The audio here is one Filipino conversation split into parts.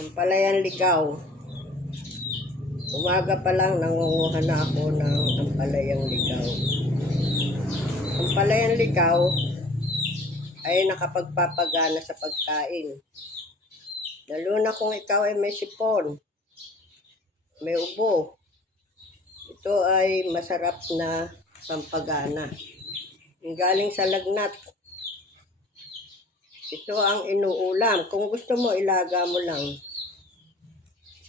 Ang palayan ligaw. Umaga pa lang nangunguha na ako ng ampalayang ligaw. Ang palayang ligaw ay nakapagpapagana sa pagkain. Lalo na kung ikaw ay may sipon, may ubo. Ito ay masarap na pampagana. Ang galing sa lagnat. Ito ang inuulam. Kung gusto mo, ilaga mo lang.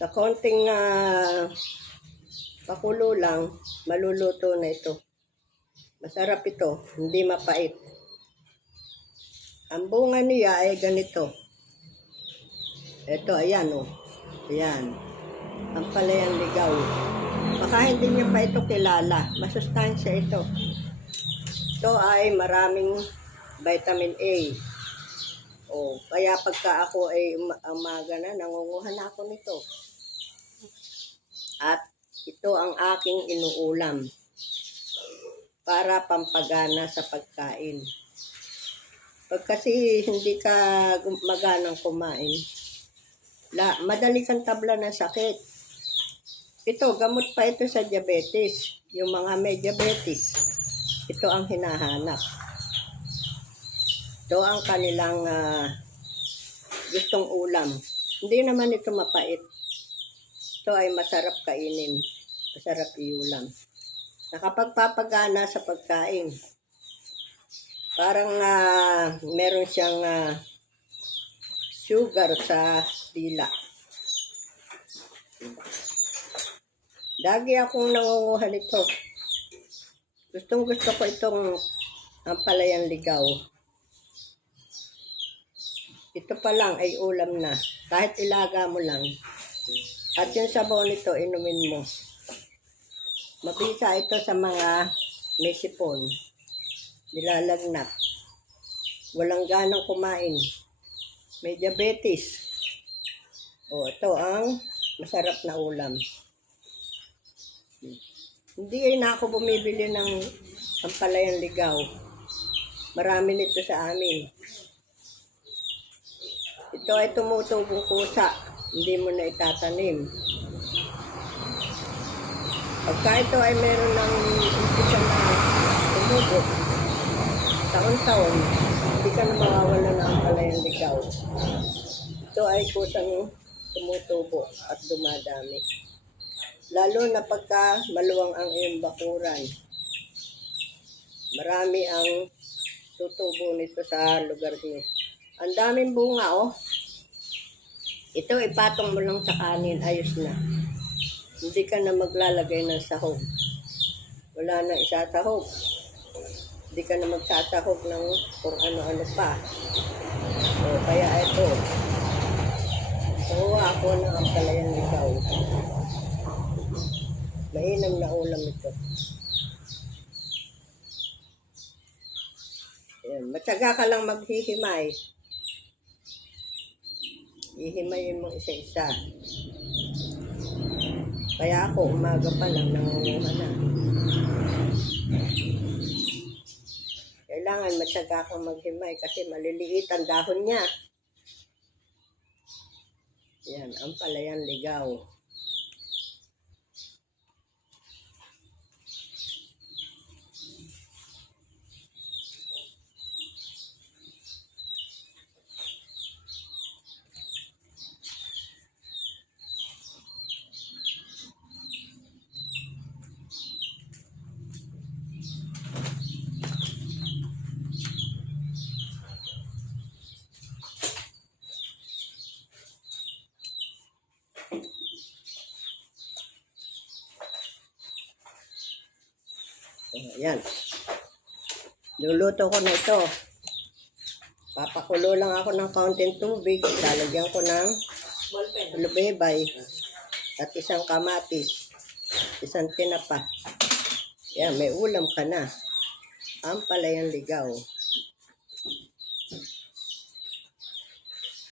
Sa konting ah, pakulo lang, maluluto na ito. Masarap ito, hindi mapait. Ang bunga niya ay ganito. Ito, ayan o. Oh. Ayan. Ang palayang ligaw. Baka hindi niyo pa ito kilala. Masustansya ito. Ito ay maraming vitamin A. Oh, kaya pagka ako ay um- umaga na, nangunguha na ako nito. At ito ang aking inuulam para pampagana sa pagkain. Pag kasi hindi ka maganang kumain, la, madali kang tabla ng sakit. Ito, gamot pa ito sa diabetes. Yung mga may diabetes, ito ang hinahanap. Ito ang kanilang ah, gustong ulam. Hindi naman ito mapait. Ito ay masarap kainin. Masarap iulam. Nakapagpapagana sa pagkain. Parang ah, meron siyang ah, sugar sa dila. Lagi akong nangunguha nito. Gustong gusto ko itong ang palayang ligaw. Ito pa lang ay ulam na. Kahit ilaga mo lang. At yung sabaw nito, inumin mo. Mabisa ito sa mga may sipon. Nilalagnat. Walang ganang kumain. May diabetes. O, ito ang masarap na ulam. Hindi ay na ako bumibili ng ampalayang ligaw. Marami nito sa amin. Ito ay tumutubong kusa. Hindi mo na itatanim. Pagka ito ay meron ng umpisa na tumubo, taon-taon, hindi ka na mawawala ng ampalayang ligaw. Ito ay kusang tumutubo at dumadami. Lalo na pagka maluwang ang iyong bakuran. Marami ang tutubo nito sa lugar niyo. Ang daming bunga, oh. Ito, ipatong mo lang sa kanin, ayos na. Hindi ka na maglalagay ng sahog. Wala na isasahog. Hindi ka na magsasahog ng kung ano-ano pa. O, kaya ito. Kuha ako ng ampalayang ligaw. Mainam na ulam ito. Ayan, matyaga ka lang maghihimay. Hihimayin mo isa-isa. Kaya ako, umaga pa lang, nangunguha na. Kailangan matyaga kang maghimay kasi maliliit ang dahon niya. Yan, ang palayan ligaw. Ayan. Luluto ko na ito. Papakulo lang ako ng kaunting tubig. Lalagyan ko ng lubebay at isang kamatis. Isang tinapa. Yan, may ulam ka na. Ang palayang ligaw.